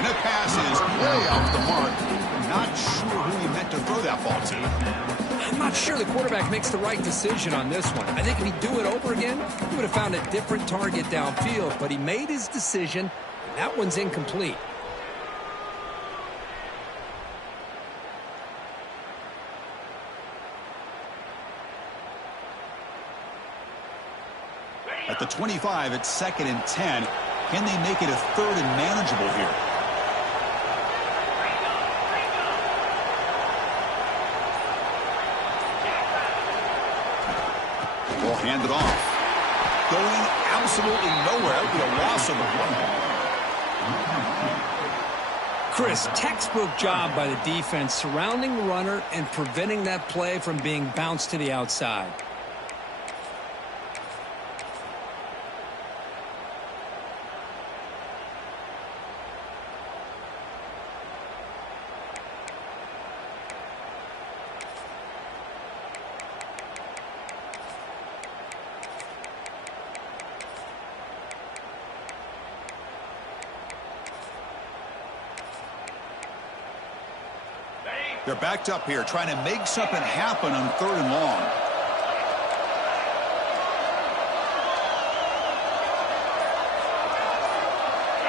And that pass is way off the mark. Not sure who he meant to throw that ball to. I'm not sure the quarterback makes the right decision on this one. I think if he'd do it over again, he would have found a different target downfield. But he made his decision, and that one's incomplete. At the 25, it's 2nd and 10. Can they make it a 3rd and manageable here? Ball handed off. Going absolutely nowhere. That would be a loss of the play. Chris, textbook job by the defense surrounding the runner and preventing that play from being bounced to the outside. They're backed up here, trying to make something happen on 3rd and long.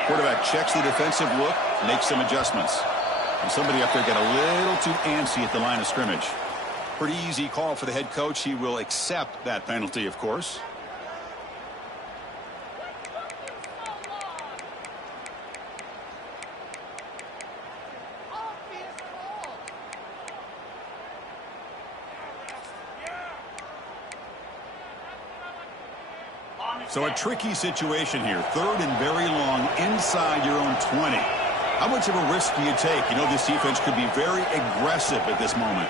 Quarterback checks the defensive look, makes some adjustments. And somebody up there got a little too antsy at the line of scrimmage. Pretty easy call for the head coach. He will accept that penalty, of course. So a tricky situation here. 3rd and very long inside your own 20. How much of a risk do you take? You know this defense could be very aggressive at this moment.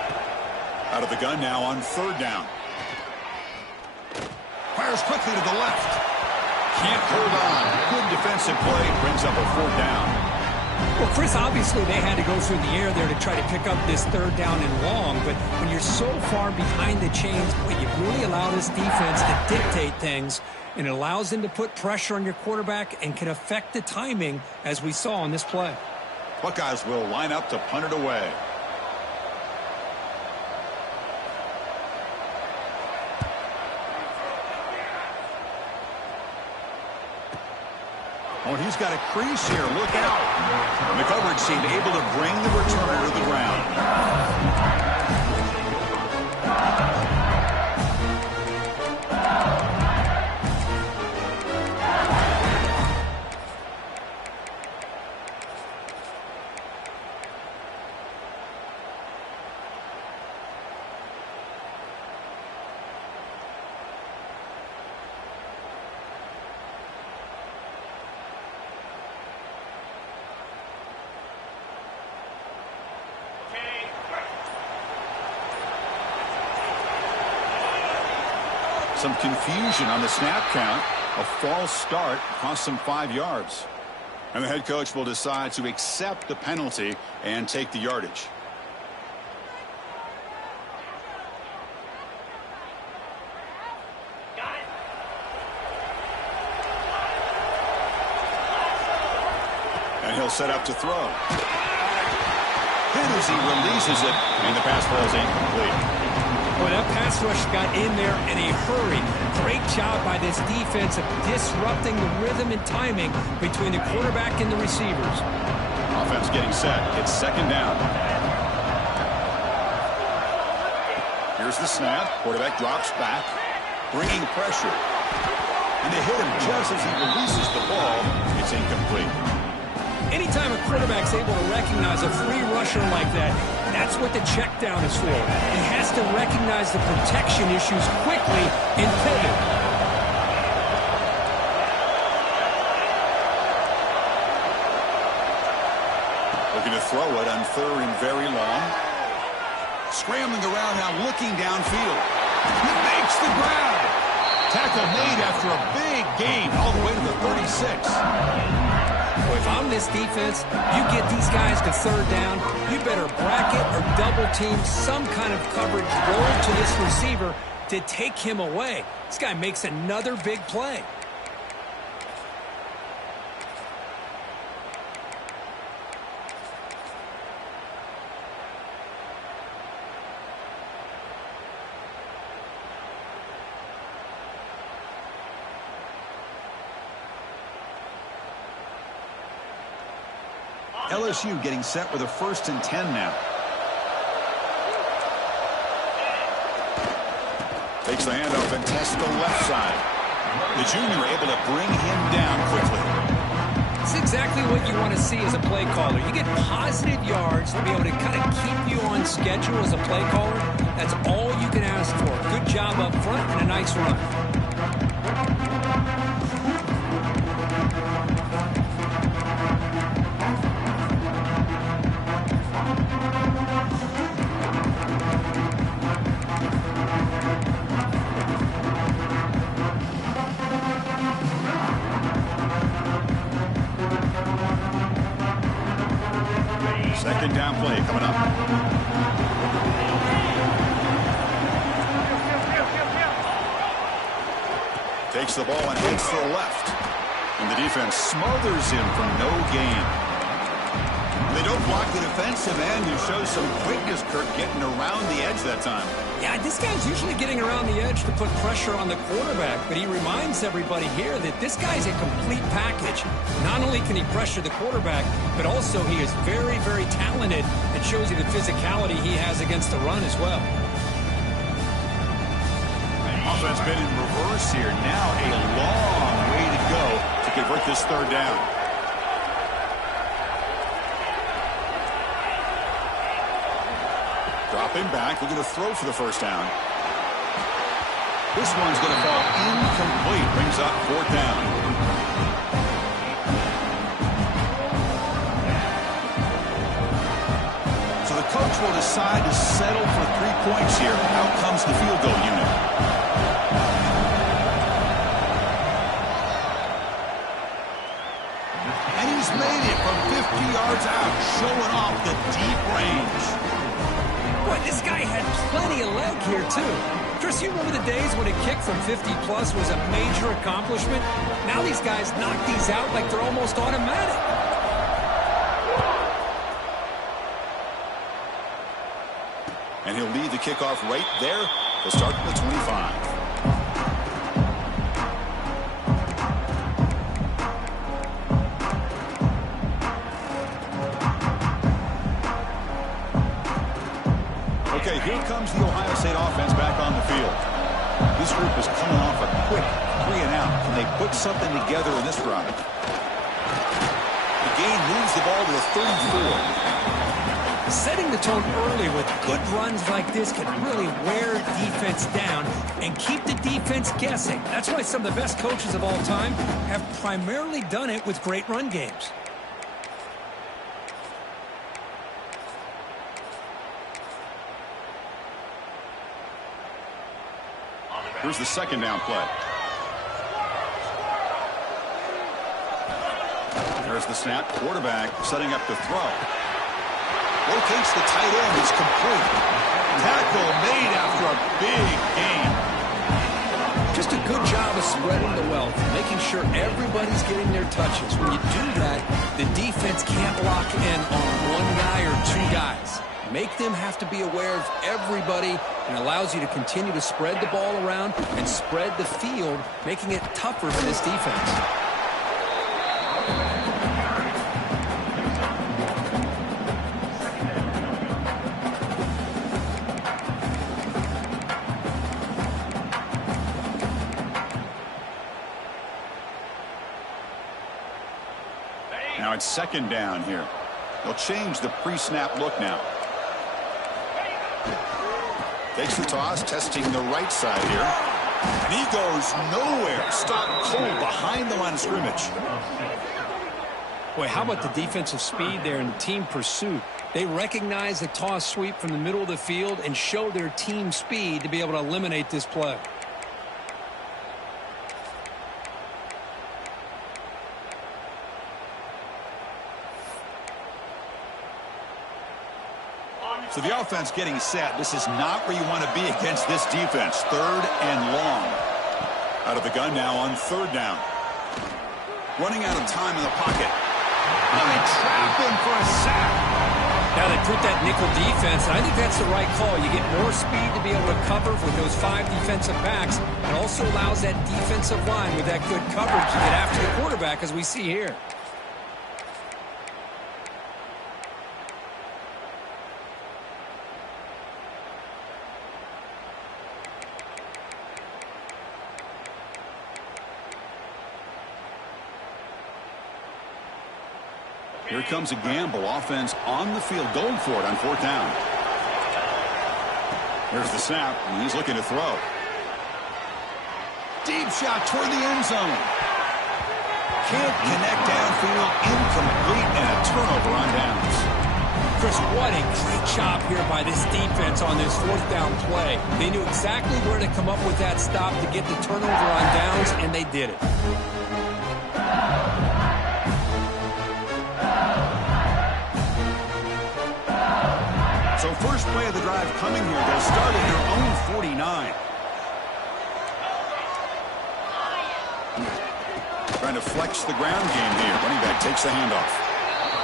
Out of the gun now on 3rd down. Fires quickly to the left. Can't hold on. Good defensive play. Brings up a 4th down. Well, Chris, obviously they had to go through the air there to try to pick up this 3rd down and long. But when you're so far behind the chains, you really allow this defense to dictate things. And it allows them to put pressure on your quarterback and can affect the timing, as we saw on this play. Buckeyes will line up to punt it away. Oh, he's got a crease here. Look out. And the coverage seemed able to bring the returner to the ground. Some confusion on the snap count. A false start cost them 5 yards. And the head coach will decide to accept the penalty and take the yardage. And he'll set up to throw. Hit as he releases it, and the pass falls incomplete. Boy, that pass rush got in there in a hurry. Great job by this defense of disrupting the rhythm and timing between the quarterback and the receivers. Offense getting set. It's 2nd down. Here's the snap. Quarterback drops back, bringing pressure. And they hit him just as he releases the ball. It's incomplete. Anytime a quarterback's able to recognize a free rusher like that, that's what the check down is for. He has to recognize the protection issues quickly and pivot. Looking to throw it on 3rd and very long. Scrambling around now, looking downfield. He makes the grab. Tackle made after a big gain all the way to the 36. Well, if I'm this defense, you get these guys to 3rd down, you better bracket or double team some kind of coverage roll to this receiver to take him away. This guy makes another big play. LSU getting set with a 1st and 10 now. Takes the handoff and tests the left side. The junior able to bring him down quickly. It's exactly what you want to see as a play caller. You get positive yards to be able to kind of keep you on schedule as a play caller. That's all you can ask for. Good job up front and a nice run. Second down play coming up. Takes the ball and heads to the left. And the defense smothers him for no gain. They don't block the defensive end, who shows some quickness, Kirk, getting around the edge that time. Yeah, this guy's usually getting around the edge to put pressure on the quarterback, but he reminds everybody here that this guy's a complete package. Not only can he pressure the quarterback, but also he is very, very talented and shows you the physicality he has against the run as well. Offense been in reverse here. Now a long way to go to convert this 3rd down. Dropping back, looking to throw for the 1st down. This one's going to fall incomplete. Brings up 4th down. So the coach will decide to settle for 3 points here. Out comes the field goal unit. And he's made it from 50 yards out, showing off the deep range. Boy, this guy had plenty of leg here, too. Chris, you remember the days when a kick from 50-plus was a major accomplishment? Now these guys knock these out like they're almost automatic. And he'll lead the kickoff right there to start from the 25. Okay, here comes the Ohio State offense back on the field. This group is coming off a quick 3-and-out. Can they put something together in this drive? The gain moves the ball to the 34. Setting the tone early with good runs like this can really wear defense down and keep the defense guessing. That's why some of the best coaches of all time have primarily done it with great run games. Here's the 2nd down play. There's the snap. Quarterback setting up to throw. Locates the tight end. It's complete. Tackle made after a big gain. Just a good job of spreading the wealth, making sure everybody's getting their touches. When you do that, the defense can't lock in on one guy or 2 guys. Make them have to be aware of everybody, and allows you to continue to spread the ball around and spread the field, making it tougher for this defense. Now it's 2nd down here. They'll change the pre-snap look now. Takes the toss, testing the right side here. And he goes nowhere. Stopped cold behind the line of scrimmage. Boy, how about the defensive speed there and the team pursuit? They recognize the toss sweep from the middle of the field and show their team speed to be able to eliminate this play. So the offense getting set. This is not where you want to be against this defense. 3rd and long. Out of the gun now on 3rd down. Running out of time in the pocket. And they trap him for a sack. Now they put that nickel defense, and I think that's the right call. You get more speed to be able to cover with those 5 defensive backs. It also allows that defensive line with that good coverage to get after the quarterback, as we see here. Here comes a gamble. Offense on the field, going for it on 4th down. Here's the snap, and he's looking to throw. Deep shot toward the end zone. Can't connect downfield, incomplete, and a turnover on downs. Chris, what a great job here by this defense on this 4th down play. They knew exactly where to come up with that stop to get the turnover on downs, and they did it. So first play of the drive coming here. They'll start at their own 49. Trying to flex the ground game here. Running back takes the handoff.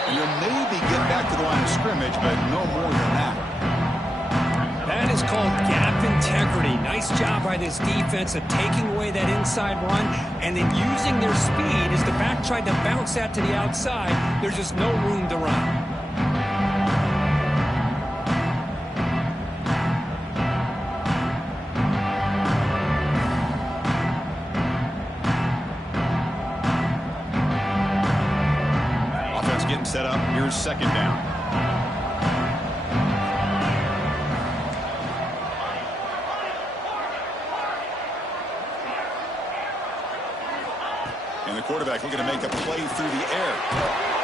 And you'll maybe get back to the line of scrimmage, but no more than that. That is called gap integrity. Nice job by this defense of taking away that inside run and then using their speed as the back tried to bounce that to the outside. There's just no room to run. Set up. Here's 2nd down. And the quarterback looking to make a play through the air.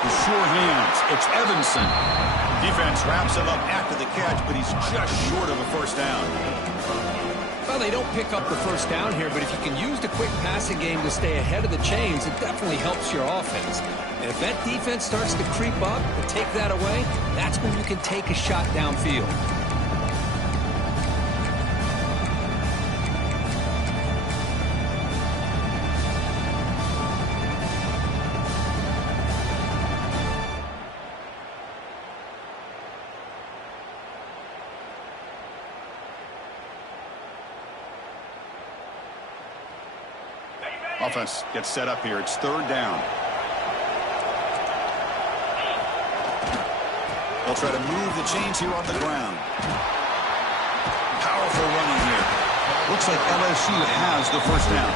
With sure hands. It's Evanson. Defense wraps him up after the catch, but he's just short of a 1st down. Well, they don't pick up the 1st down here, but if you can use the quick passing game to stay ahead of the chains, it definitely helps your offense. And if that defense starts to creep up and take that away, that's when you can take a shot downfield. Offense gets set up here. It's 3rd down. They'll try to move the chains here on the ground. Powerful running here. Looks like LSU has the 1st down.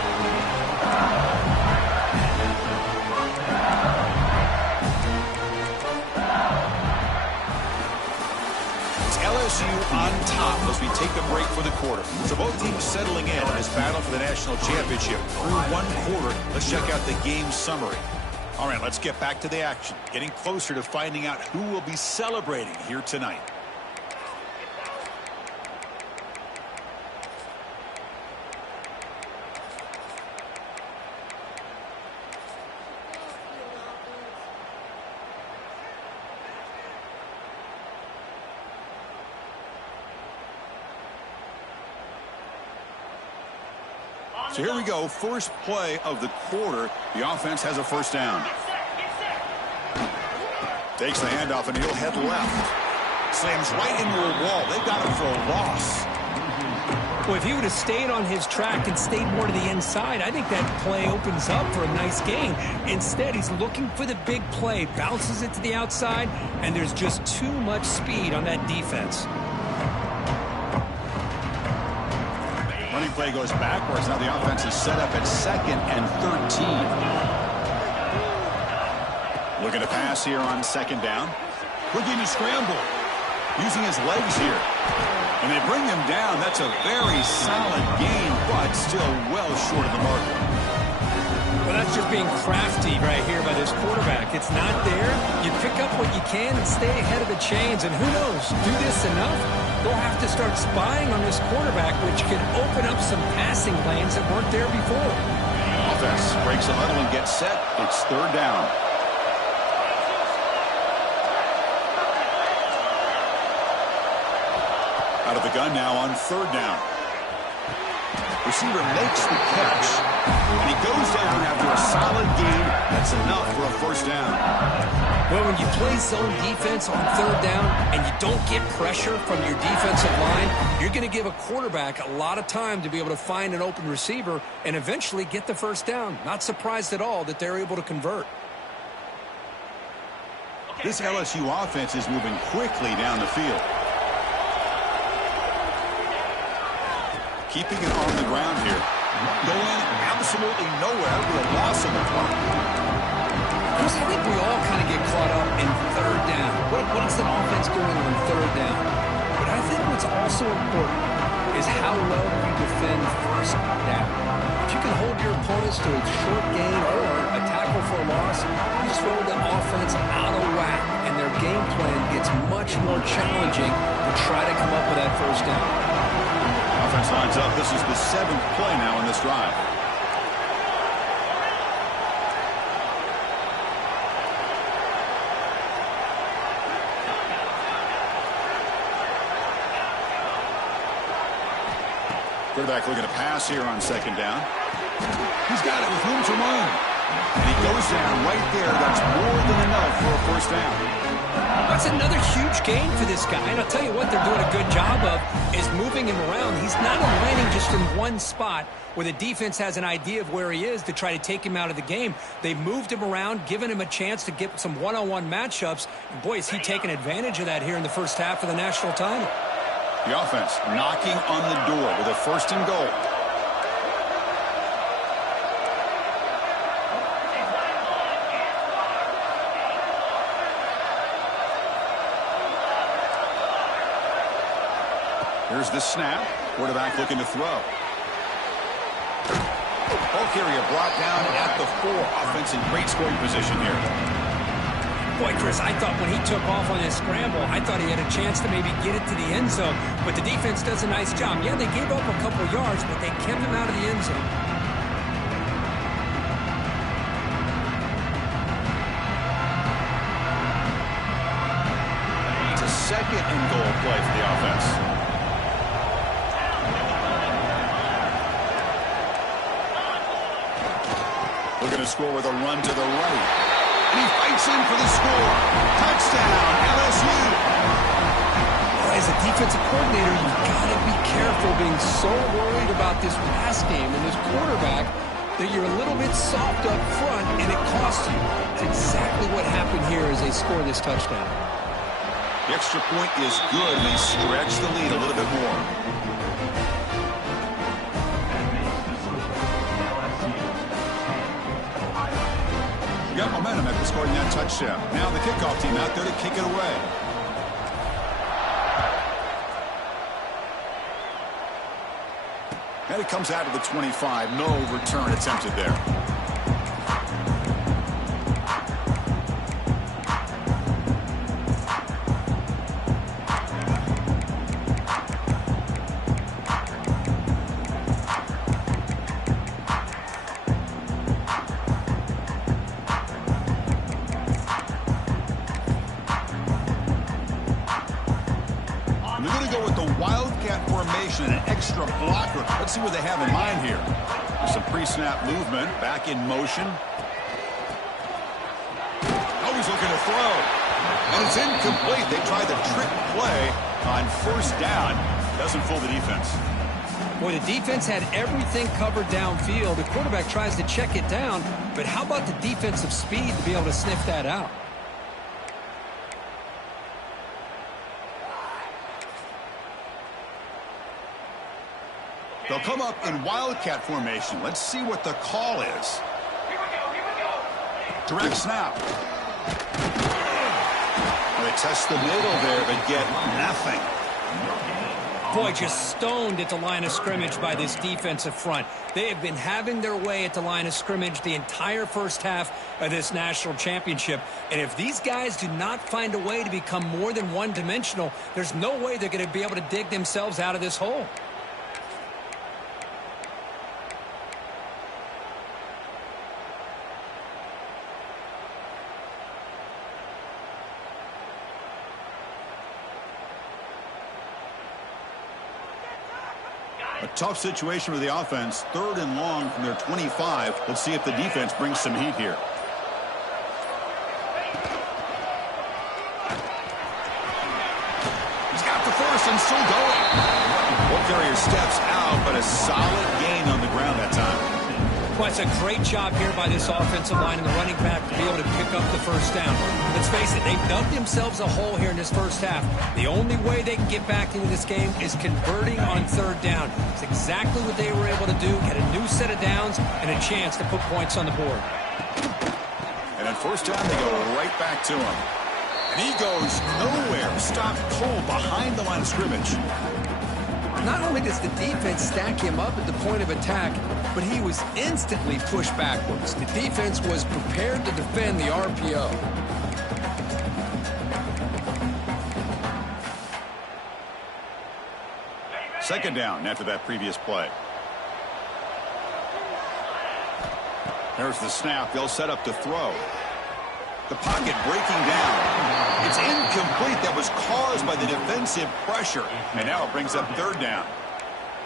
It's LSU on top as we take a break for the quarter. So both teams settling in this battle for the national championship. Through 1 quarter, let's check out the game summary. All right, let's get back to the action. Getting closer to finding out who will be celebrating here tonight. So here we go, first play of the quarter. The offense has a 1st down. Takes the handoff, and he'll head left. Slams right into a wall. They've got him for a loss. Well, if he would have stayed on his track and stayed more to the inside, I think that play opens up for a nice gain. Instead, he's looking for the big play, bounces it to the outside, and there's just too much speed on that defense. Running play goes backwards. Now the offense is set up at 2nd and 13. Looking to pass here on 2nd down. Looking to scramble. Using his legs here. And they bring him down. That's a very solid gain, but still well short of the marker. Well, that's just being crafty right here by this quarterback. It's not there. You pick up what you can and stay ahead of the chains. And who knows, do this enough, they'll have to start spying on this quarterback, which could open up some passing lanes that weren't there before. Offense breaks the huddle and gets set. It's 3rd down. Out of the gun now on 3rd down. Receiver makes the catch, and he goes down after a solid gain. That's enough for a 1st down. Well, when you play zone defense on 3rd down and you don't get pressure from your defensive line, you're going to give a quarterback a lot of time to be able to find an open receiver and eventually get the 1st down. Not surprised at all that they're able to convert. This LSU offense is moving quickly down the field. Keeping it on the ground here. Going absolutely nowhere with a loss of the ball. I think we all kind of get caught up in also important is how well you defend first down. If you can hold your opponents to a short gain or a tackle for a loss, you throw the offense out of whack, and their game plan gets much more challenging to try to come up with that first down. Offense lines up. This is the 7th play now in this drive. Quarterback looking to pass here on 2nd down. He's got it with room to run. And he goes down right there. That's more than enough for a first down. That's another huge gain for this guy. And I'll tell you what they're doing a good job of is moving him around. He's not aligning just in one spot where the defense has an idea of where he is to try to take him out of the game. They moved him around, given him a chance to get some one-on-one matchups. And boy, is he taking advantage of that here in the first half of the national title. The offense knocking on the door with a 1st and goal. Here's the snap. Quarterback looking to throw. Ball carrier brought down at the 4. Offense in great scoring position here. Boy, Chris, I thought when he took off on his scramble, I thought he had a chance to maybe get it to the end zone. But the defense does a nice job. Yeah, they gave up a couple yards, but they kept him out of the end zone. It's a 2nd and goal play for the offense. Looking to score with a run to the right. And he fights in for the score. Touchdown, LSU. As a defensive coordinator, you've got to be careful being so worried about this pass game and this quarterback that you're a little bit soft up front, and it costs you. It's exactly what happened here as they score this touchdown. The extra point is good, and they stretch the lead a little bit more. Got momentum after scoring that touchdown. Now the kickoff team out there to kick it away. And it comes out to the 25. No return attempted there. An extra blocker. Let's see what they have in mind here. There's some pre-snap movement. Back in motion. Oh, he's looking to throw. And it's incomplete. They tried the trick play on 1st down. Doesn't fool the defense. Boy, the defense had everything covered downfield. The quarterback tries to check it down, but how about the defensive speed to be able to sniff that out? They'll come up in wildcat formation. Let's see what the call is. Direct snap. They test the middle there, but get nothing. Boy, just stoned at the line of scrimmage by this defensive front. They have been having their way at the line of scrimmage the entire first half of this national championship. And if these guys do not find a way to become more than one-dimensional, there's no way they're going to be able to dig themselves out of this hole. A tough situation for the offense. 3rd and long from their 25. Let's see if the defense brings some heat here. He's got the 1st and still going. Ball carrier steps out, but a solid gain on the ground that time. Well, it's a great job here by this offensive line and the running back to be able to pick up the 1st down. Let's face it, they've dug themselves a hole here in this first half. The only way they can get back into this game is converting on 3rd down. It's exactly what they were able to do, get a new set of downs and a chance to put points on the board. And at 1st down, they go right back to him. And he goes nowhere. Stopped cold behind the line of scrimmage. Not only does the defense stack him up at the point of attack, but he was instantly pushed backwards. The defense was prepared to defend the RPO. Second down after that previous play. There's the snap. They'll set up to throw. The pocket breaking down. It's incomplete. That was caused by the defensive pressure. And now it brings up third down.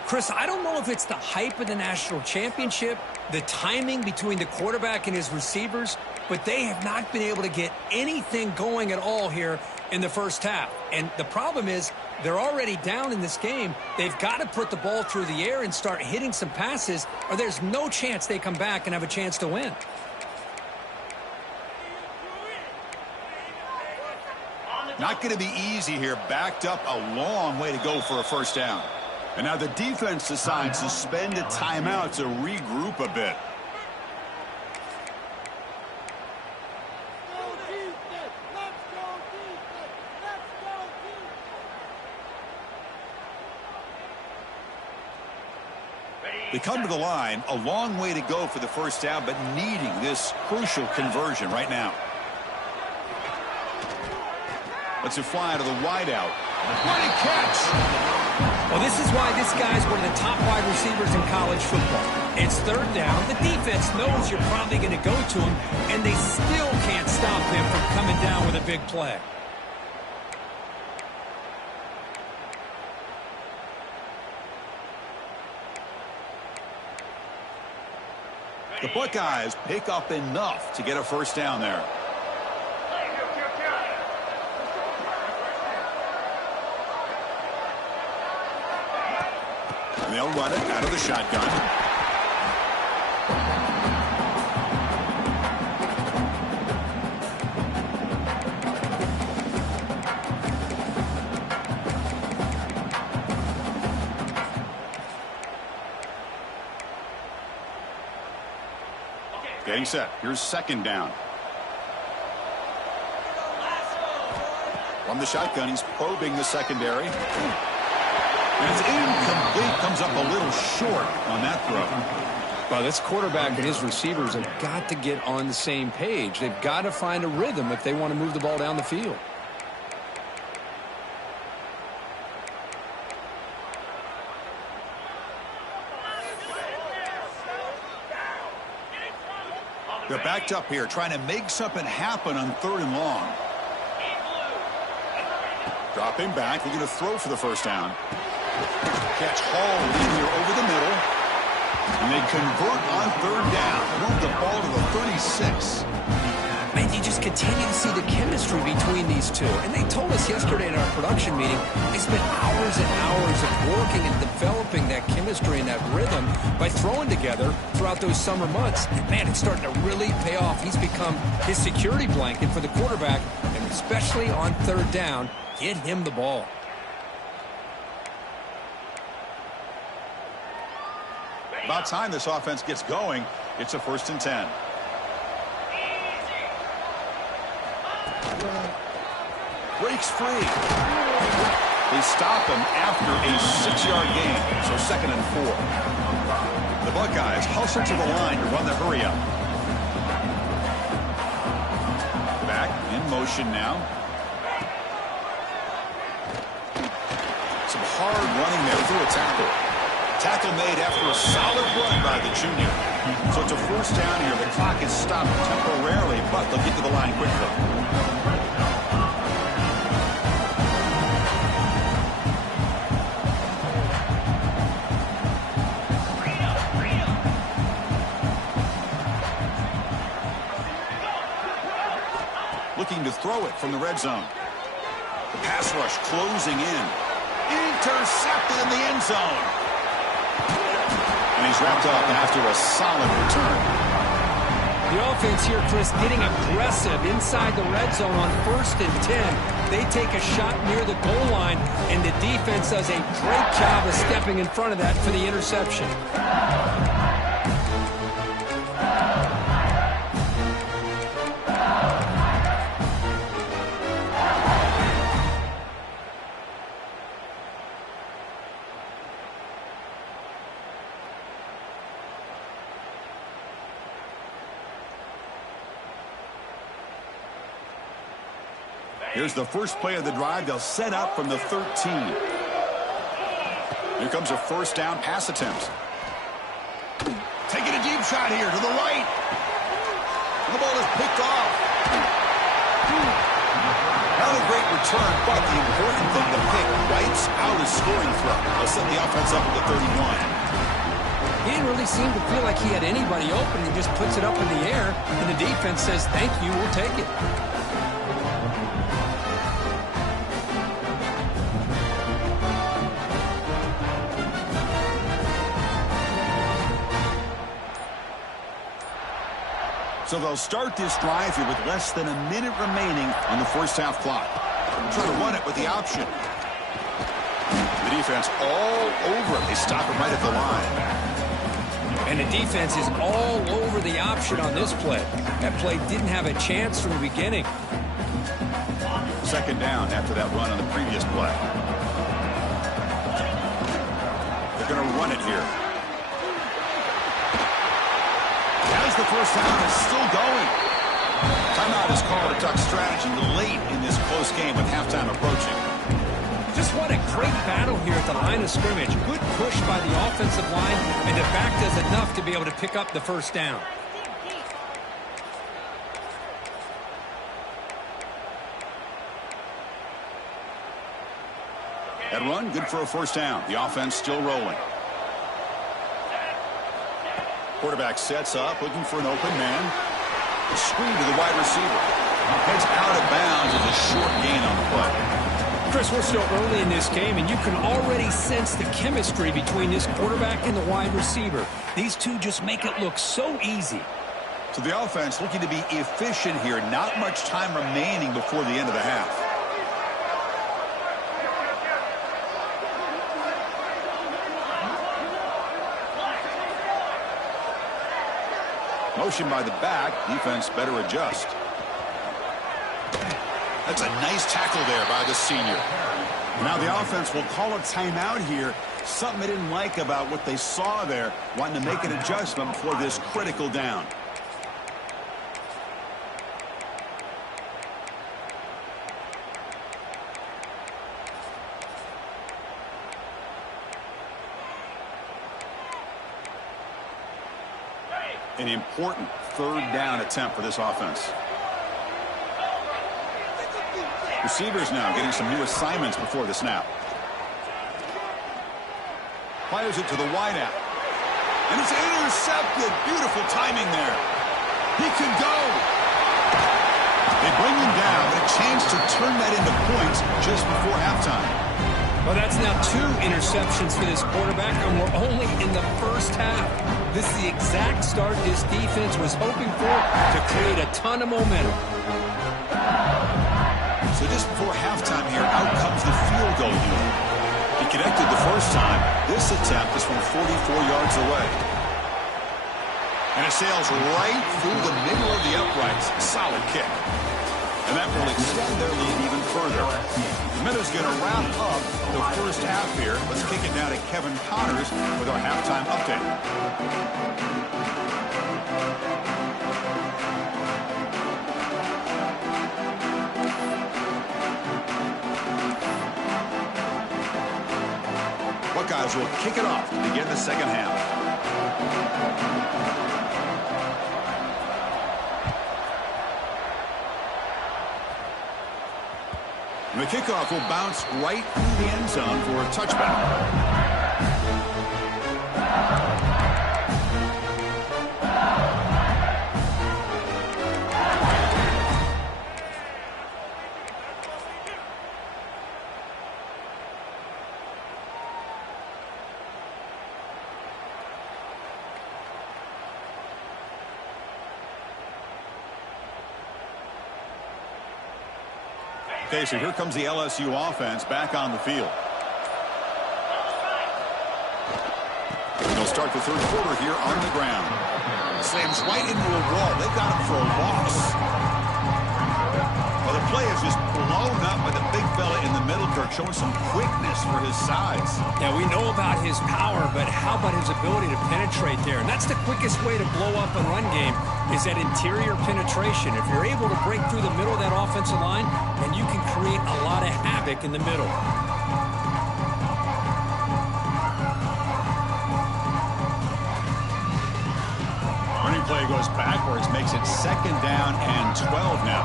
Chris, I don't know if it's the hype of the national championship, the timing between the quarterback and his receivers, but they have not been able to get anything going at all here in the first half. And the problem is they're already down in this game. They've got to put the ball through the air and start hitting some passes, or there's no chance they come back and have a chance to win. Not going to be easy here. Backed up a long way to go for a first down. And now the defense decides to spend a timeout to regroup a bit. They come to the line, a long way to go for the first down, but needing this crucial conversion right now. Let's it fly to the wideout. What a catch! Well, this is why this guy's one of the top wide receivers in college football. It's third down. The defense knows you're probably going to go to him, and they still can't stop him from coming down with a big play. The Buckeyes pick up enough to get a first down there. And they'll run it out of the shotgun. Getting set. Here's second down. From the shotgun, he's probing the secondary. And it's incomplete. Comes up a little short on that throw. Well, this quarterback and his receivers have got to get on the same page. They've got to find a rhythm if they want to move the ball down the field. They're backed up here, trying to make something happen on third and long. Dropping back, they're going to throw for the first down. Catch hauled in here over the middle. And they convert on third down. Move the ball to the 36. Man, you just continue to see the chemistry between these two. And they told us yesterday in our production meeting, they spent hours and hours of working and developing that chemistry and that rhythm by throwing together throughout those summer months. And man, it's starting to really pay off. He's become his security blanket for the quarterback, and especially on third down, get him the ball. About time this offense gets going. It's a 1st and 10. Breaks free. They stop him after a 6-yard gain. So 2nd and 4. The Buckeyes hustle to the line to run the hurry up. Back in motion now. Some hard running there through a tackle. Tackle made after a solid run by the junior. So it's a 1st down here. The clock is stopped temporarily, but they'll get to the line quickly. Looking to throw it from the red zone. The pass rush closing in. Intercepted in the end zone. And he's wrapped up after a solid return. The offense here, Chris, getting aggressive inside the red zone on 1st and 10. They take a shot near the goal line, and the defense does a great job of stepping in front of that for the interception. Here's the first play of the drive. They'll set up from the 13. Here comes a first down pass attempt. Taking a deep shot here to the right. The ball is picked off. Not a great return, but the important thing, the pick wipes out a scoring threat. They'll set the offense up at the 31. He didn't really seem to feel like he had anybody open. He just puts it up in the air, and the defense says, thank you, we'll take it. So they'll start this drive here with less than a minute remaining on the first half clock. Try to run it with the option. The defense all over it. They stop it right at the line. And the defense is all over the option on this play. That play didn't have a chance from the beginning. Second down after that run on the previous play. They're going to run it here. As the first down is still going. Timeout is called to talk strategy late in this close game with halftime approaching. Just what a great battle here at the line of scrimmage. Good push by the offensive line, and the back does enough to be able to pick up the first down. That run, good for a first down. The offense still rolling. Quarterback sets up, looking for an open man. A screen to the wide receiver. Heads out of bounds with a short gain on the play. Chris, we're still early in this game, and you can already sense the chemistry between this quarterback and the wide receiver. These two just make it look so easy. So the offense looking to be efficient here. Not much time remaining before the end of the half. Motion by the back. Defense better adjust. That's a nice tackle there by the senior. Now the offense will call a timeout here. Something they didn't like about what they saw there. Wanting to make an adjustment for this critical down. An important third down attempt for this offense. Receivers now getting some new assignments before the snap. Fires it to the wideout. And it's intercepted. Beautiful timing there. He can go. They bring him down, but a chance to turn that into points just before halftime. Well, that's now 2 interceptions for this quarterback, and we're only in the first half. This is the exact start this defense was hoping for to create a ton of momentum. So just before halftime here, out comes the field goal unit. He connected the first time. This attempt is from 44 yards away. And it sails right through the middle of the uprights. Solid kick. And that will extend their lead even further. The Meadows going to wrap up the first half here. Let's kick it now to Kevin Connors with our halftime update. Buckeyes will kick it off to begin the second half. And the kickoff will bounce right through the end zone for a touchback. Okay, so here comes the LSU offense back on the field. And they'll start the third quarter here on the ground. Slams right into a wall. They got him for a loss. Well, the play is just blown up by the big fella in the middle, Kirk, showing some quickness for his size. Now, we know about his power, but how about his ability to penetrate there? And that's the quickest way to blow up a run game is that interior penetration. If you're able to break through the middle of that offensive line, and you can pick in the middle. Running play goes backwards, makes it 2nd down and 12 now.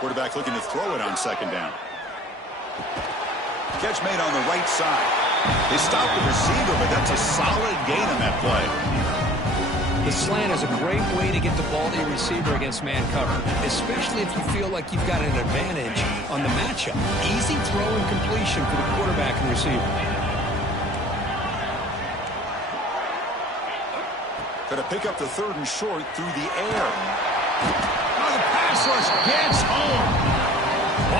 Quarterback looking to throw it on 2nd down. Catch made on the right side. They stopped the receiver, but that's a solid gain on that play. The slant is a great way to get the ball to your receiver against man cover, especially if you feel like you've got an advantage on the matchup. Easy throw and completion for the quarterback and receiver. Going to pick up the 3rd and short through the air. Oh, the pass rush gets home.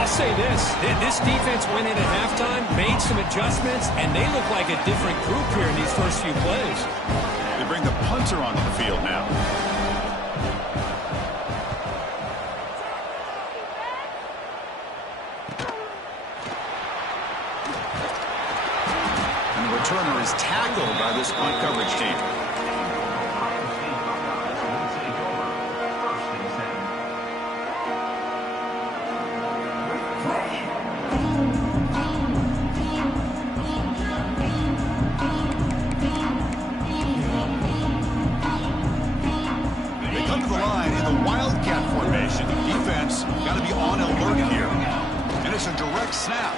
I'll say this defense went in at halftime, made some adjustments, and they look like a different group here in these first few plays. They bring the punter onto the field now. And the returner is tackled by this punt coverage team. Got to be on alert here. And it's a direct snap.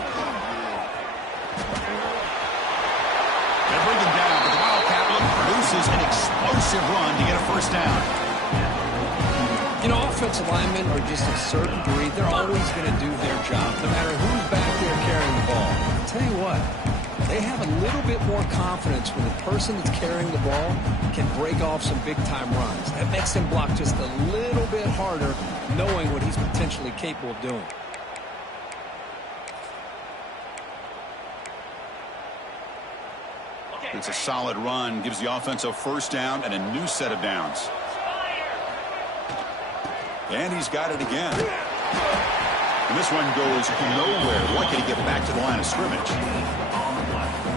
They bring him down, but the Wildcat produces an explosive run to get a 1st down. You know, offensive linemen are just a certain breed. They're always going to do their job, no matter who's back there carrying the ball. I'll tell you what, they have a little bit more confidence when the person that's carrying the ball can break off some big-time runs. That makes them block just a little bit harder, knowing what he's potentially capable of doing. It's a solid run, gives the offense a 1st down and a new set of downs. And he's got it again. And this one goes nowhere. Lucky to get back to the line of scrimmage.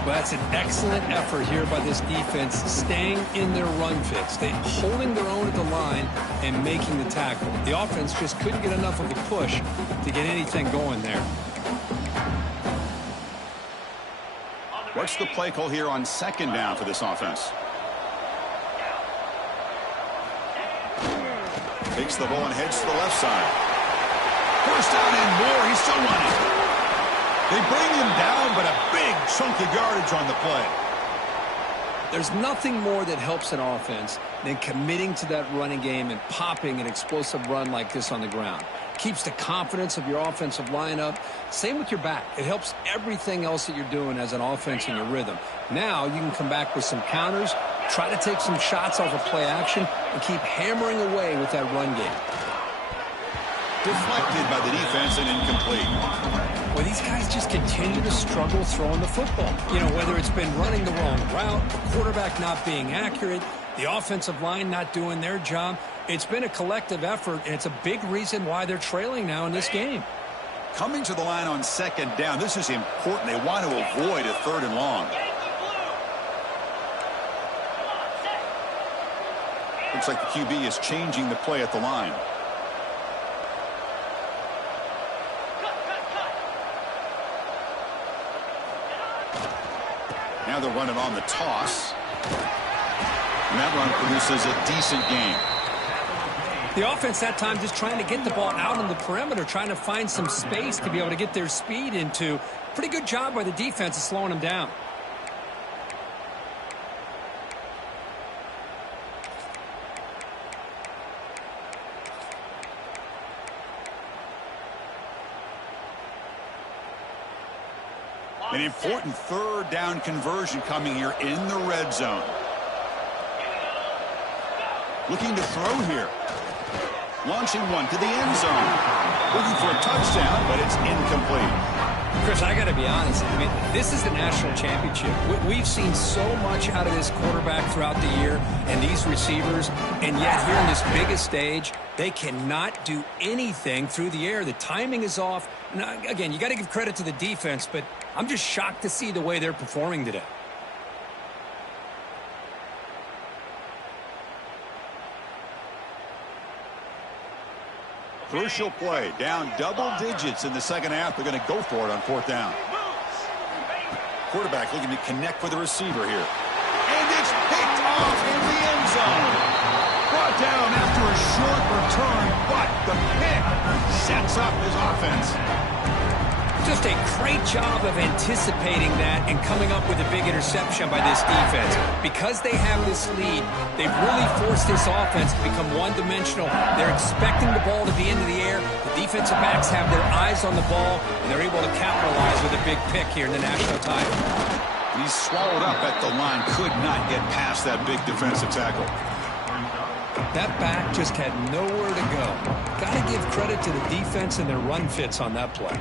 Well, that's an excellent effort here by this defense, staying in their run fits. They holding their own at the line and making the tackle. The offense just couldn't get enough of a push to get anything going there. What's the play call here on 2nd down for this offense? Takes the ball and heads to the left side. 1st down and more. He's still running. They bring him down, but a big chunk of yardage on the play. There's nothing more that helps an offense than committing to that running game and popping an explosive run like this on the ground. Keeps the confidence of your offensive line up. Same with your back. It helps everything else that you're doing as an offense in your rhythm. Now you can come back with some counters, try to take some shots off of play action, and keep hammering away with that run game. Deflected by the defense and incomplete. Well, these guys just continue to struggle throwing the football. You know, whether it's been running the wrong route, the quarterback not being accurate, the offensive line not doing their job. It's been a collective effort, and it's a big reason why they're trailing now in this game. Coming to the line on 2nd down, this is important. They want to avoid a 3rd and long. Looks like the QB is changing the play at the line. Now they're running on the toss. And that run produces a decent gain. The offense that time just trying to get the ball out on the perimeter, trying to find some space to be able to get their speed into. Pretty good job by the defense of slowing them down. An important 3rd down conversion coming here in the red zone. Looking to throw here. Launching one to the end zone. Looking for a touchdown, but it's incomplete. Chris, I got to be honest. I mean, this is the national championship. We've seen so much out of this quarterback throughout the year and these receivers, and yet here in this biggest stage, they cannot do anything through the air. The timing is off. Now, again, you got to give credit to the defense, but I'm just shocked to see the way they're performing today. Crucial play. Down double digits in the second half. They're going to go for it on fourth down. Quarterback looking to connect with the receiver here. And it's picked off in the end zone. Brought down after a short return, but the pick sets up his offense. Just a great job of anticipating that and coming up with a big interception by this defense. Because they have this lead, they've really forced this offense to become one-dimensional. They're expecting the ball to be into the air. The defensive backs have their eyes on the ball, and they're able to capitalize with a big pick here in the national title. He's swallowed up at the line. Could not get past that big defensive tackle. That back just had nowhere to go. Got to give credit to the defense and their run fits on that play.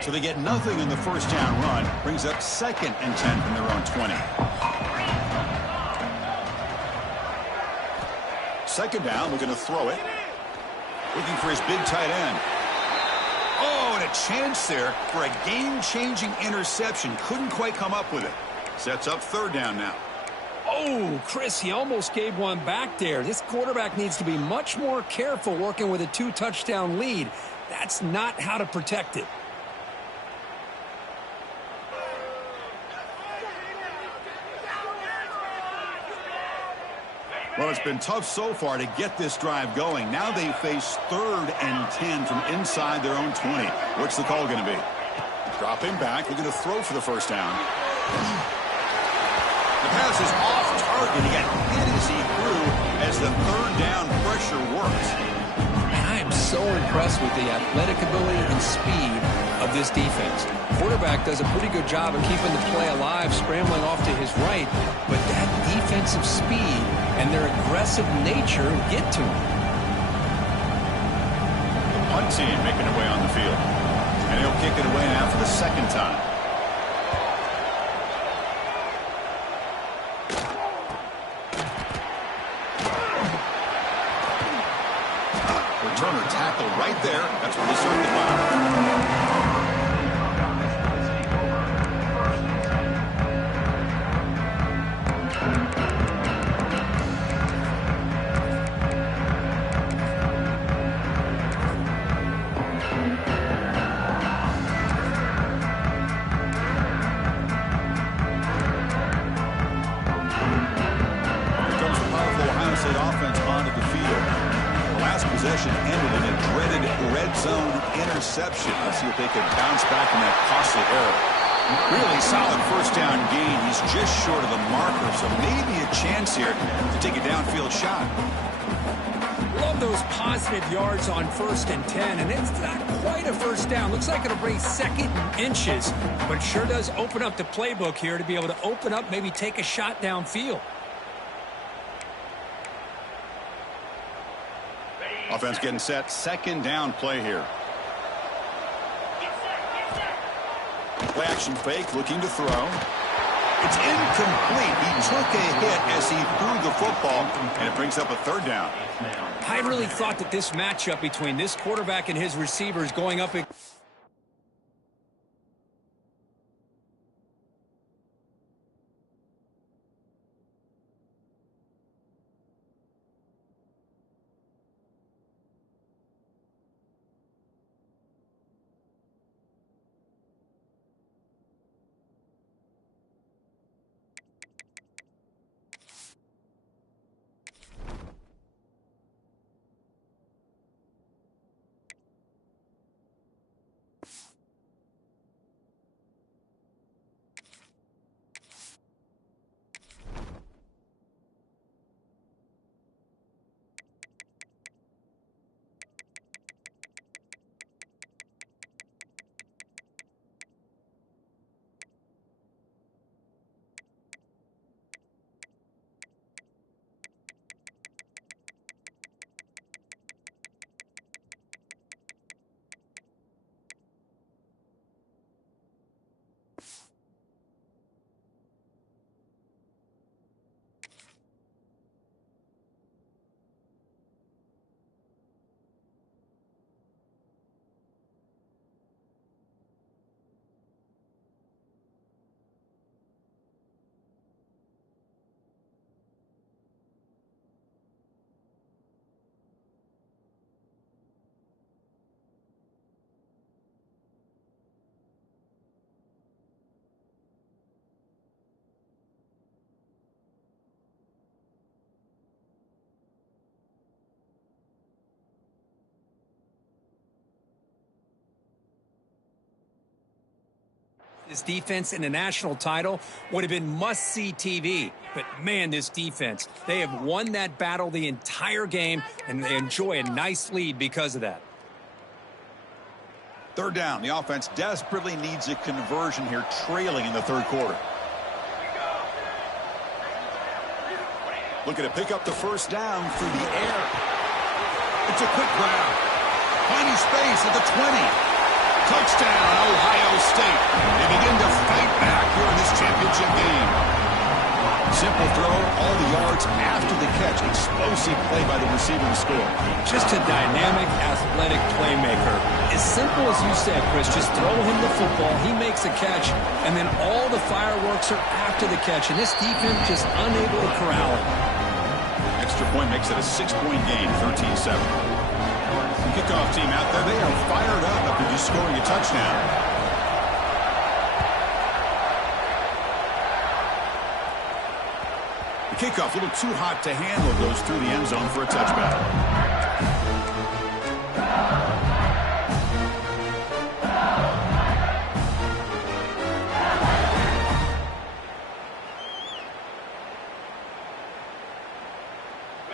So they get nothing in the first down run. Brings up 2nd and 10 from their own 20. Second down, looking to throw it. Looking for his big tight end. Oh, and a chance there for a game-changing interception. Couldn't quite come up with it. Sets up third down now. Oh, Chris, he almost gave one back there. This quarterback needs to be much more careful working with a 2-touchdown lead. That's not how to protect it. Well, it's been tough so far to get this drive going. Now they face 3rd and 10 from inside their own 20. What's the call going to be? Dropping back. They're going to throw for the first down. The pass is off target. He got hit as he threw as the third down pressure works. And I am so impressed with the athletic ability and speed of this defense. Quarterback does a pretty good job of keeping the play alive, scrambling off to his right, but that defensive speed and their aggressive nature get to him. The punt team making their way on the field. And he'll kick it away now for the second time. Returner tackle right there. That's where he started the line. Ended in a dreaded red zone interception. Let's see if they can bounce back from that costly error. Really solid first down gain. He's just short of the marker, so maybe a chance here to take a downfield shot. Love those positive yards on 1st and 10, and it's not quite a first down. Looks like it'll bring 2nd and inches, but it sure does open up the playbook here to be able to open up, maybe take a shot downfield. Offense getting set. Second down play here. Play action fake, looking to throw. It's incomplete. He took a hit as he threw the football, and it brings up a third down. I really thought that this matchup between this quarterback and his receivers going up This defense in the national title would have been must-see TV. But, man, this defense, they have won that battle the entire game, and they enjoy a nice lead because of that. Third down. The offense desperately needs a conversion here, trailing in the third quarter. Looking to pick up the first down through the air. It's a quick grab. Finding space at the 20. Touchdown, Ohio State. They begin to fight back here in this championship game. Simple throw, all the yards after the catch. Explosive play by the receiver to score. Just a dynamic, athletic playmaker. As simple as you said, Chris, just throw him the football, he makes a catch, and then all the fireworks are after the catch. And this defense just unable to corral him. Extra point makes it a 6-point game, 13-7. Kickoff team out there, they are fired up after just scoring a touchdown. The kickoff a little too hot to handle, goes through the end zone for a touchback.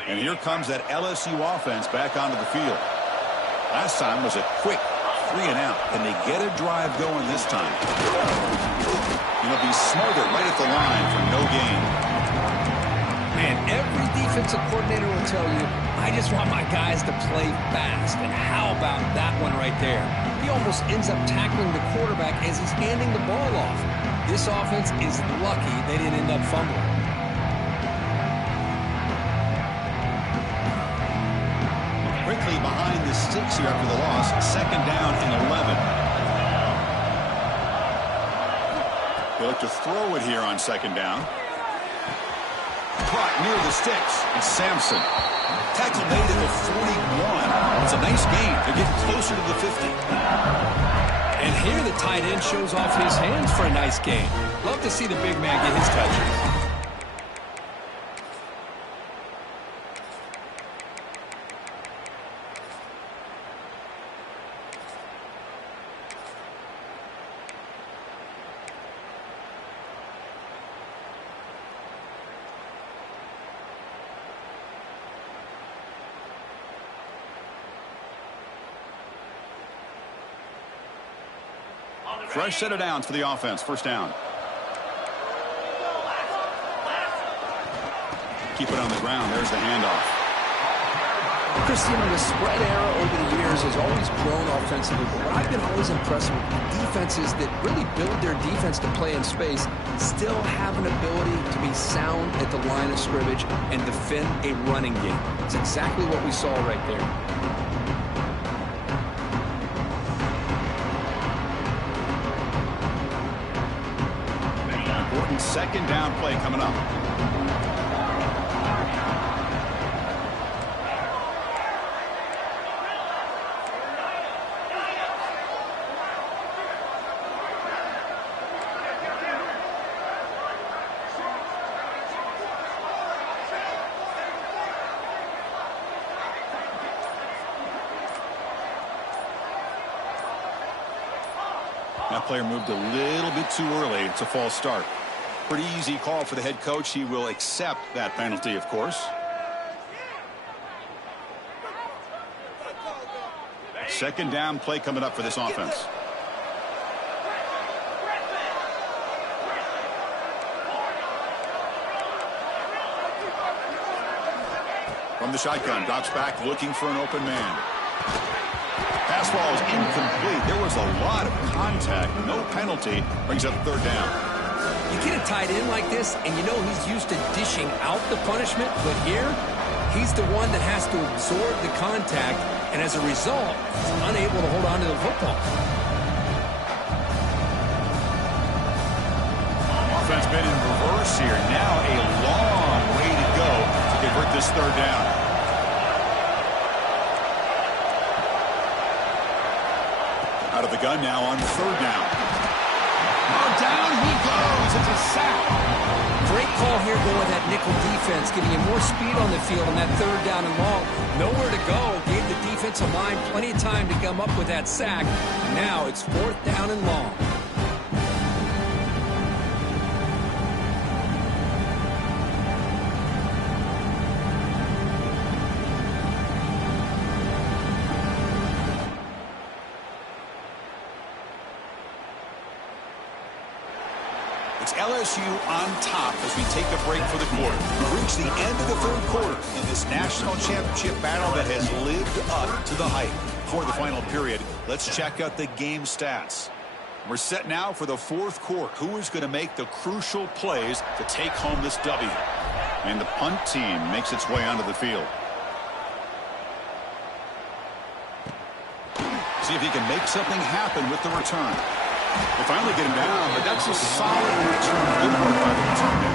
And here comes that LSU offense back onto the field. Last time was a quick 3-and-out. Can they get a drive going this time? He'll be smothered right at the line for no gain. Man, every defensive coordinator will tell you, I just want my guys to play fast. And how about that one right there? He almost ends up tackling the quarterback as he's handing the ball off. This offense is lucky they didn't end up fumbling. Quickly behind the sticks here after the loss. Second down and 11. They look to throw it here on second down. Caught near the sticks. It's Sampson. Tackle made at the 41. It's a nice gain. They're getting closer to the 50. And here the tight end shows off his hands for a nice gain. Love to see the big man get his touches. Fresh set of downs for the offense. First down. Keep it on the ground. There's the handoff. Chris, the spread era over the years has always grown offensively, but what I've been always impressed with defenses that really build their defense to play in space still have an ability to be sound at the line of scrimmage and defend a running game. It's exactly what we saw right there. Second down play coming up. That player moved a little bit too early. It's a false start. Pretty easy call for the head coach. He will accept that penalty, of course. Second down play coming up for this offense. From the shotgun, drops back looking for an open man. Pass ball is incomplete. There was a lot of contact. No penalty. Brings up third down. You get a tight end like this, and you know he's used to dishing out the punishment, but here, he's the one that has to absorb the contact, and as a result, he's unable to hold on to the football. Offense been in reverse here. Now a long way to go to convert this third down. Out of the gun now on third down. Oh, down he goes. It's a sack. Great call here going with that nickel defense, giving you more speed on the field on that third down and long. Nowhere to go. Gave the defensive line plenty of time to come up with that sack. Now it's fourth down and long. LSU on top as we take a break for the quarter. We've reached the end of the third quarter in this national championship battle that has lived up to the hype. For the final period, let's check out the game stats. We're set now for the fourth quarter. Who is going to make the crucial plays to take home this W? And the punt team makes its way onto the field. See if he can make something happen with the return. They finally get him down, but that's a solid return. Good work by the return man.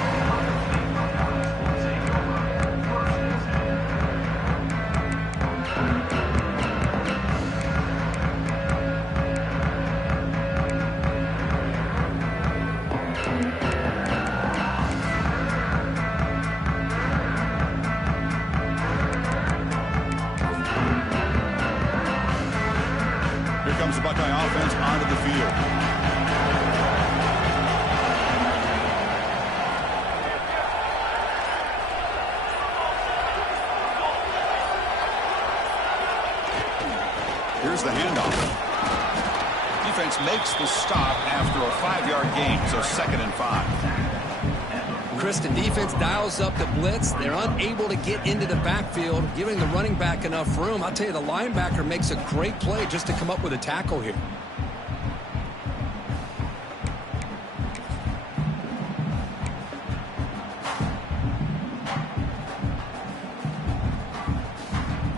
Here comes the Buckeye offense onto the field. Here's the handoff. Defense makes the stop after a 5-yard gain, so 2nd and 5. Chris, the defense dials up the blitz. They're unable to get into the backfield, giving the running back enough room. I'll tell you, the linebacker makes a great play just to come up with a tackle here.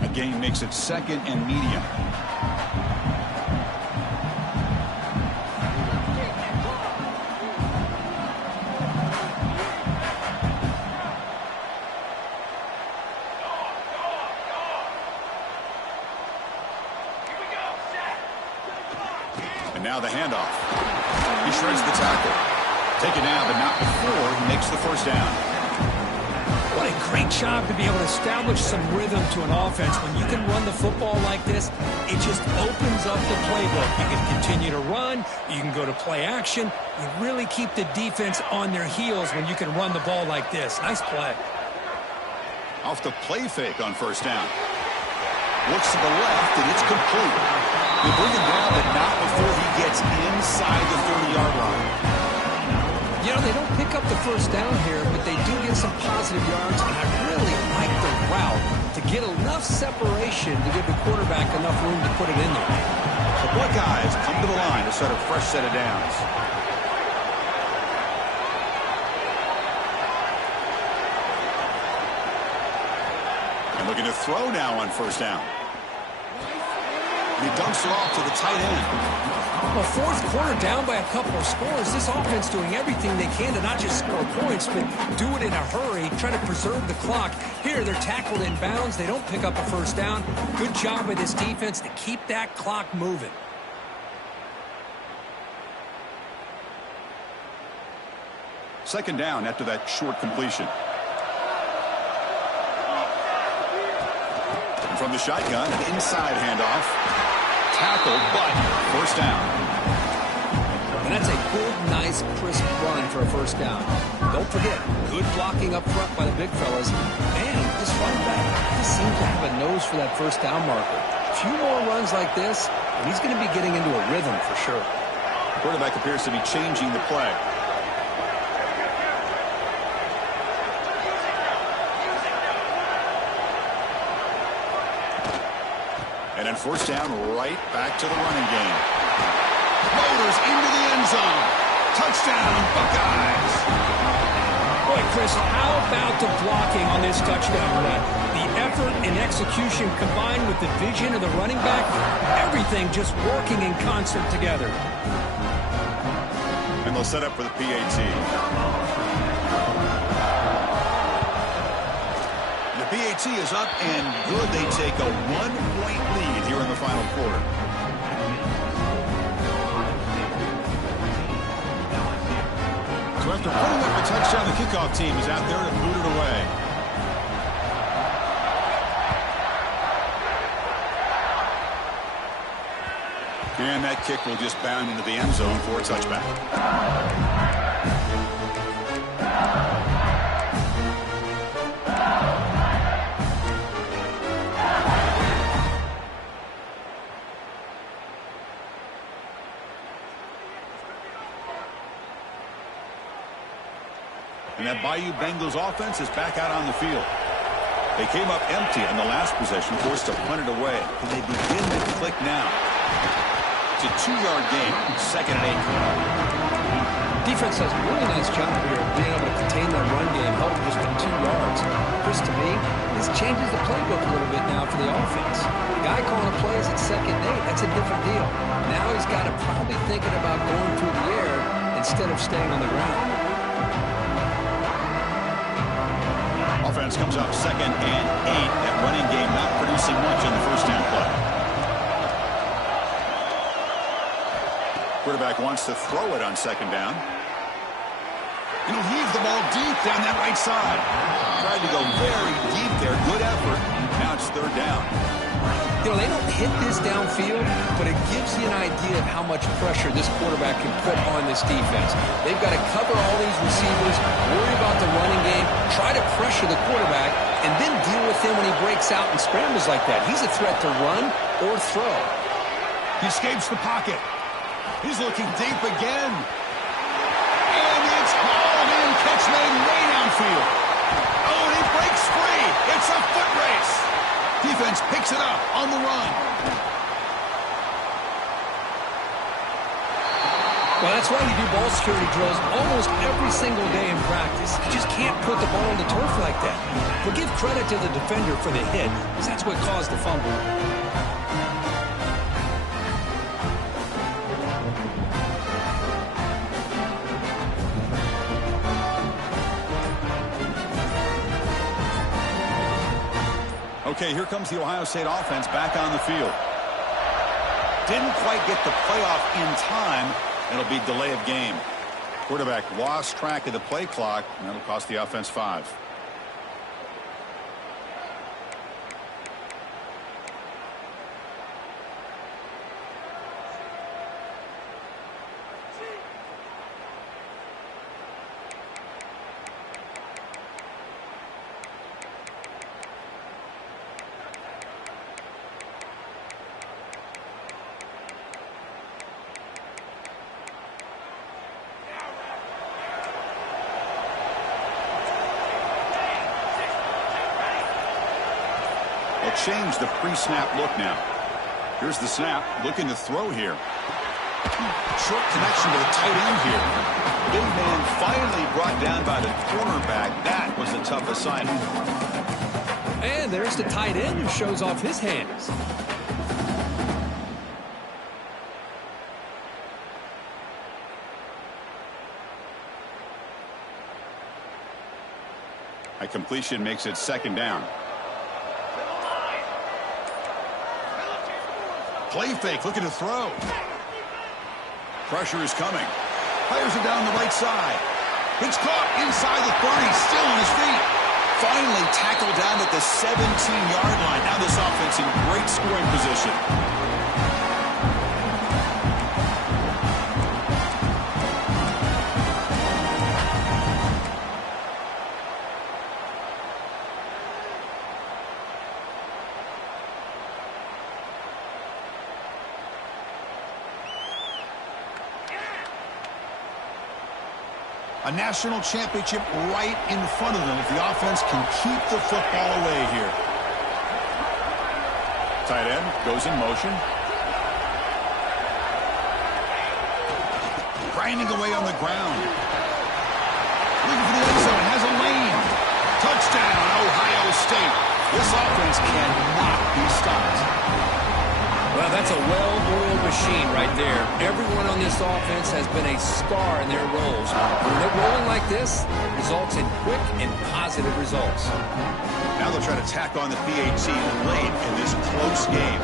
A gain makes it 2nd and medium. Now the handoff. He shreds the tackle. Taken down, but not before he makes the first down. What a great job to be able to establish some rhythm to an offense. When you can run the football like this, it just opens up the playbook. You can continue to run. You can go to play action. You really keep the defense on their heels when you can run the ball like this. Nice play. Off the play fake on first down. Looks to the left, and it's complete. They bring him down, but not before he gets inside the 30-yard line. You know, they don't pick up the first down here, but they do get some positive yards, and I really like the route to get enough separation to give the quarterback enough room to put it in there. The Buckeyes come to the line to start a fresh set of downs. And looking to throw now on first down. He dumps it off to the tight end. Well, fourth quarter down by a couple of scores. This offense doing everything they can to not just score points, but do it in a hurry, try to preserve the clock. Here, they're tackled in bounds. They don't pick up a first down. Good job by this defense to keep that clock moving. Second down after that short completion. And from the shotgun, an inside handoff. Tackled, but first down. And that's a good, nice, crisp run for a first down. Don't forget, good blocking up front by the big fellas. Man, this running back just seems to have a nose for that first down marker. A few more runs like this, and he's going to be getting into a rhythm for sure. The quarterback appears to be changing the play. And then first down, right back to the running game. Motors into the end zone. Touchdown, Buckeyes. Boy, Chris, how about the blocking on this touchdown run? The effort and execution combined with the vision of the running back, everything just working in concert together. And they'll set up for the PAT. The PAT is up and good. They take a 1-point lead here in the final quarter. So after putting up a touchdown, the kickoff team is out there to boot it away. And that kick will just bound into the end zone for a touchback. And that Bayou Bengals offense is back out on the field. They came up empty on the last possession, forced to punt it away. And they begin to click now. It's a 2-yard game, 2nd and 8. Defense does a really nice job here of being able to contain that run game, held just at 2 yards. Chris, to me, this changes the playbook a little bit now for the offense. The guy calling the plays at 2nd and 8, that's a different deal. Now he's got to probably thinking about going through the air instead of staying on the ground. Offense comes up 2nd and 8. That running game not producing much on the first down play. Quarterback wants to throw it on 2nd down. And he'll heave the ball deep down that right side. Tried to go very deep there. Good effort. Now it's 3rd down. You know, they don't hit this downfield, but it gives you an idea of how much pressure this quarterback can put on this defense. They've got to cover all these receivers, worry about the running game, try to pressure the quarterback, and then deal with him when he breaks out and scrambles like that. He's a threat to run or throw. He escapes the pocket. He's looking deep again. And it's hauled in. Catch made way downfield. Oh, and he breaks free. It's a foot race. Defense picks it up on the run. Well, that's why you do ball security drills almost every single day in practice. You just can't put the ball on the turf like that. But give credit to the defender for the hit, because that's what caused the fumble. Okay, here comes the Ohio State offense back on the field. Didn't quite get the playoff in time. It'll be delay of game. Quarterback lost track of the play clock, and that'll cost the offense 5. Change the pre-snap look now. Here's the snap, looking to throw here. Short connection to the tight end here. Big man finally brought down by the cornerback. That was a tough assignment. And there's the tight end who shows off his hands. A completion makes it 2nd down. Play fake, looking to throw. Pressure is coming. Fires it down the right side. It's caught inside the 30, still on his feet. Finally tackled down at the 17-yard line. Now this offense in great scoring position. A national championship right in front of them if the offense can keep the football away here. Tight end goes in motion. Grinding away on the ground. Looking for the end zone. Has a lane. Touchdown, Ohio State. This offense cannot be stopped. Well, that's a well-oiled machine right there. Everyone on this offense has been a star in their roles. When they're rolling like this, it results in quick and positive results. Now they'll try to tack on the PAT late in this close game.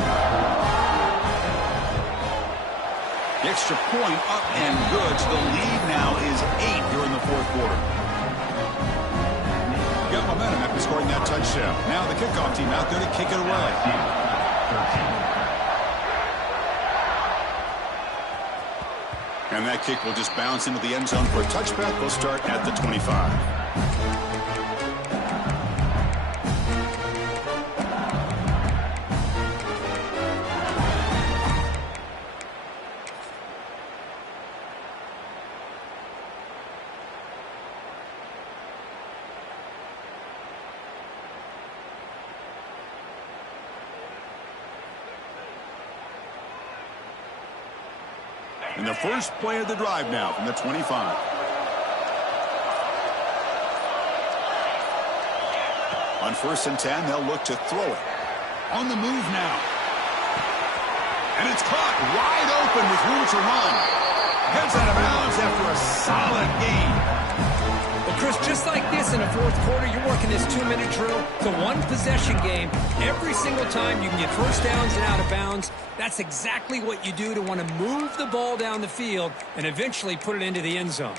The extra point up and good. So the lead now is 8 during the 4th quarter. Got momentum after scoring that touchdown. Now the kickoff team out there to kick it away. And that kick will just bounce into the end zone for a touchback. We'll start at the 25. And the first play of the drive now from the 25. On 1st and 10, they'll look to throw it. On the move now. And it's caught wide open with room to run. Heads out of bounds after a solid gain. Well, Chris, just like this in the fourth quarter, you're working this 2-minute drill. It's a one-possession game. Every single time you can get first downs and out of bounds, that's exactly what you do to want to move the ball down the field and eventually put it into the end zone.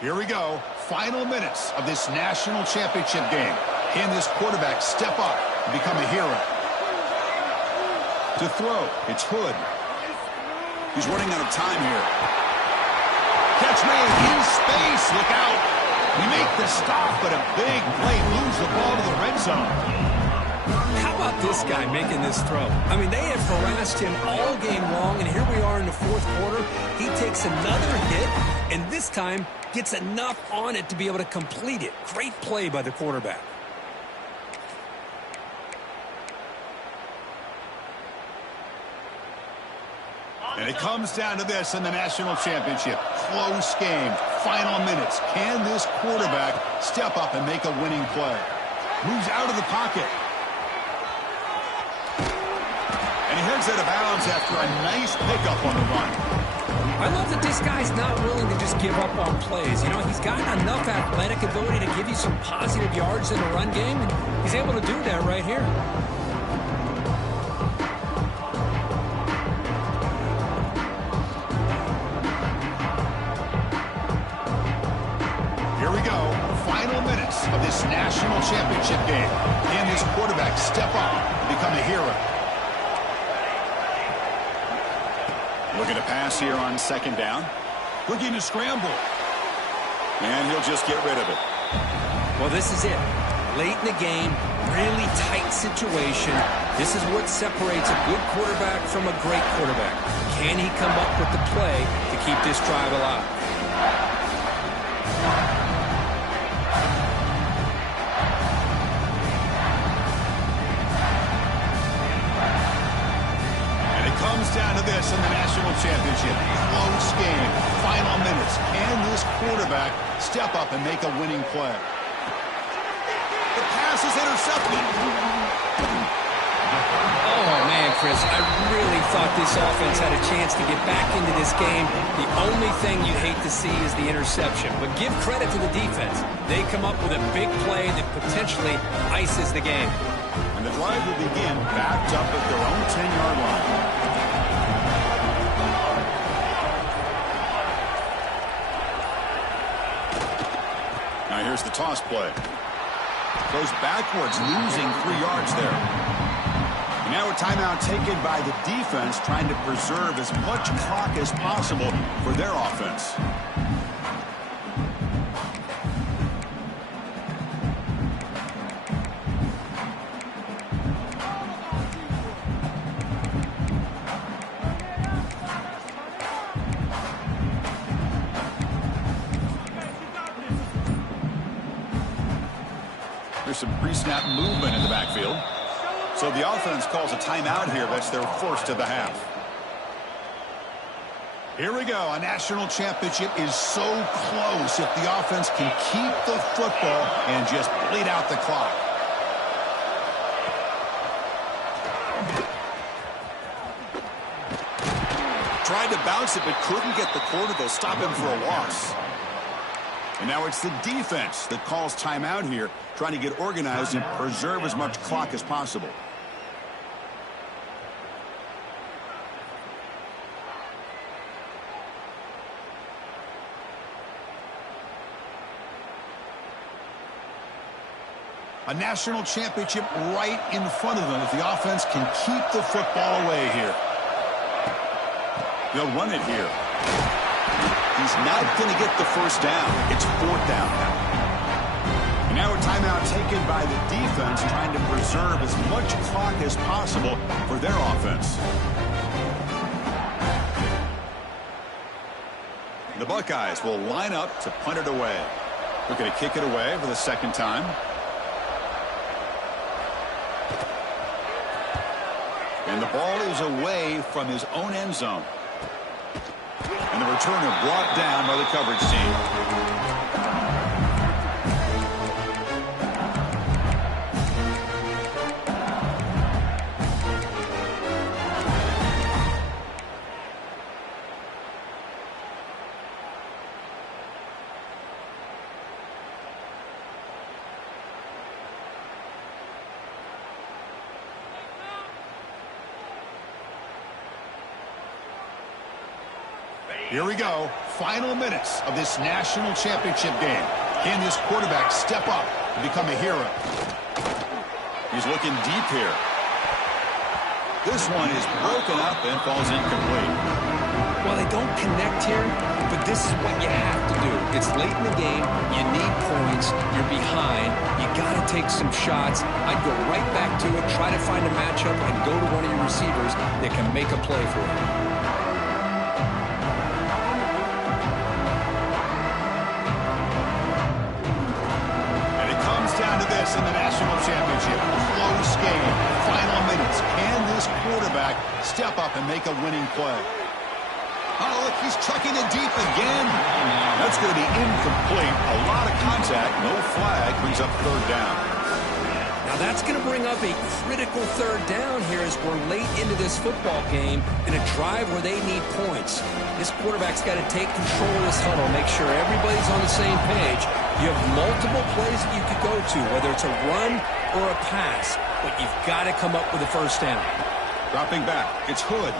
Here we go. Final minutes of this national championship game. Can this quarterback step up and become a hero? To throw, it's Hood. He's running out of time here. Catch made in space. Look out. We make the stop, but a big play moves the ball to the red zone. How about this guy making this throw? I mean, they have harassed him all game long, and here we are in the fourth quarter. He takes another hit, and this time gets enough on it to be able to complete it. Great play by the quarterback. And it comes down to this in the national championship. Close game. Final minutes. Can this quarterback step up and make a winning play? Moves out of the pocket. And he heads out of bounds after a nice pickup on the run. I love that this guy's not willing to just give up on plays. You know, he's got enough athletic ability to give you some positive yards in the run game, and he's able to do that right here. Here we go. Final minutes of this national championship game. Can this quarterback step up and become a hero? Looking to pass here on 2nd down. Looking to scramble. And he'll just get rid of it. Well, this is it. Late in the game, really tight situation. This is what separates a good quarterback from a great quarterback. Can he come up with the play to keep this drive alive? Down to this in the national championship. Close game. Final minutes. Can this quarterback step up and make a winning play? The pass is intercepted. Oh, man, Chris, I really thought this offense had a chance to get back into this game. The only thing you hate to see is the interception. But give credit to the defense. They come up with a big play that potentially ices the game. And the drive will begin backed up at their own 10-yard line. Now here's the toss play. Goes backwards, losing 3 yards there. And now a timeout taken by the defense, trying to preserve as much clock as possible for their offense. There's some pre-snap movement in the backfield. So the offense calls a timeout here. That's their first of the half. Here we go. A national championship is so close if the offense can keep the football and just bleed out the clock. Tried to bounce it but couldn't get the quarter. They'll stop him for a loss. And now it's the defense that calls timeout here, trying to get organized and preserve as much clock as possible. A national championship right in front of them if the offense can keep the football away here. They'll run it here. He's not going to get the first down. It's 4th down now. And now a timeout taken by the defense, trying to preserve as much clock as possible for their offense. The Buckeyes will line up to punt it away. Looking to kick it away for the second time. And the ball is away from his own end zone. And the returner brought down by the coverage team. Here we go. Final minutes of this national championship game. Can this quarterback step up and become a hero? He's looking deep here. This one is broken up and falls incomplete. Well, they don't connect here, but this is what you have to do. It's late in the game. You need points. You're behind. You got to take some shots. I'd go right back to it, try to find a matchup, and go to one of your receivers that can make a play for you. In the national championship, close game, final minutes. Can this quarterback step up and make a winning play? Oh, look, he's chucking it deep again. That's going to be incomplete. A lot of contact, no flag, brings up third down. Now that's going to bring up a critical third down here as we're late into this football game in a drive where they need points. This quarterback's got to take control of this huddle, make sure everybody's on the same page. You have multiple plays that you could go to, whether it's a run or a pass, but you've got to come up with a first down. Dropping back, it's Hood.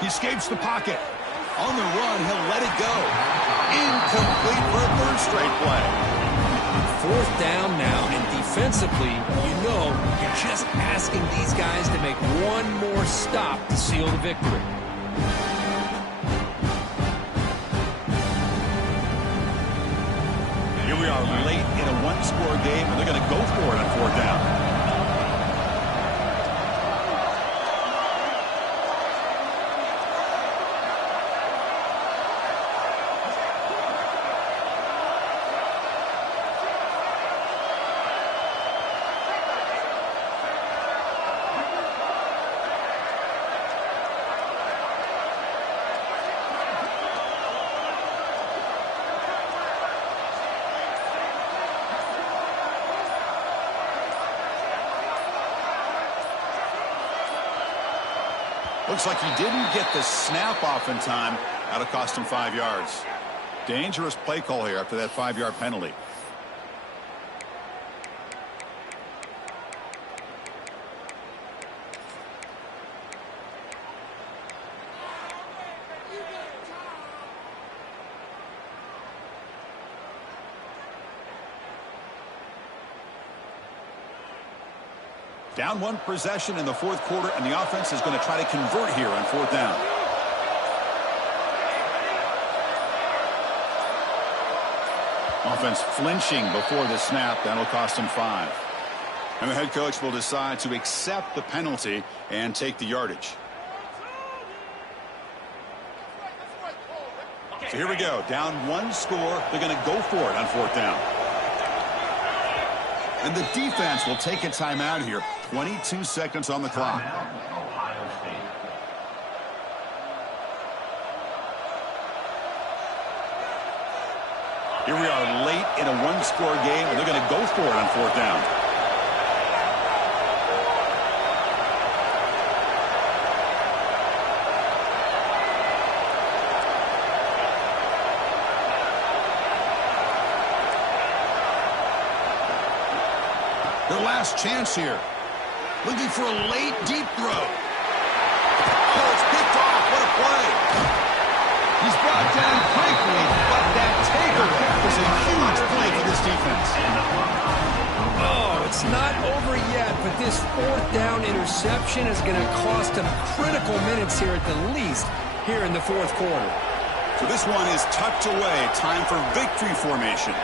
He escapes the pocket. On the run, he'll let it go. Incomplete for a third straight play. Fourth down now, and defensively, you know you're just asking these guys to make one more stop to seal the victory. Here we are late in a one-score game, and they're going to go for it on fourth down. Looks like he didn't get the snap off in time. That'll cost him 5 yards. Dangerous play call here after that 5-yard penalty. Down one possession in the fourth quarter, and the offense is going to try to convert here on fourth down. Offense flinching before the snap. That'll cost him 5. And the head coach will decide to accept the penalty and take the yardage. So here we go. Down one score. They're going to go for it on fourth down. And the defense will take a timeout here. 22 seconds on the clock. Here we are late in a one-score game, and they're going to go for it on fourth down. Their last chance here. Looking for a late, deep throw. Oh, it's picked off. What a play. He's brought down quickly, but that takeaway was a huge play for this defense. Oh, it's not over yet, but this fourth down interception is going to cost them critical minutes here at the least here in the fourth quarter. So this one is tucked away. Time for victory formation.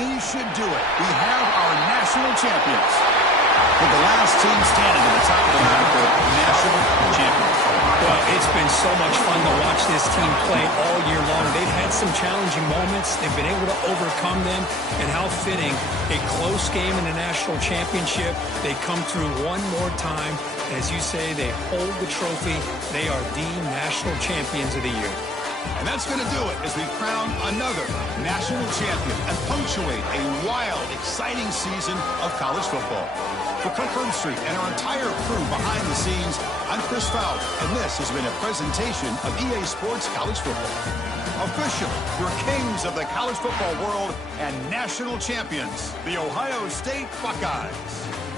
these should do it. We have our national champions. With the last team standing at the top of the line for national champions. Well, it's been so much fun to watch this team play all year long. They've had some challenging moments. They've been able to overcome them. And how fitting, a close game in the national championship. They come through one more time. As you say, they hold the trophy. They are the national champions of the year. And that's going to do it as we crown another national champion and punctuate a wild, exciting season of college football. For Kirk Herbstreit and our entire crew behind the scenes, I'm Chris Fowler, and this has been a presentation of EA Sports College Football. Officially, your kings of the college football world and national champions, the Ohio State Buckeyes.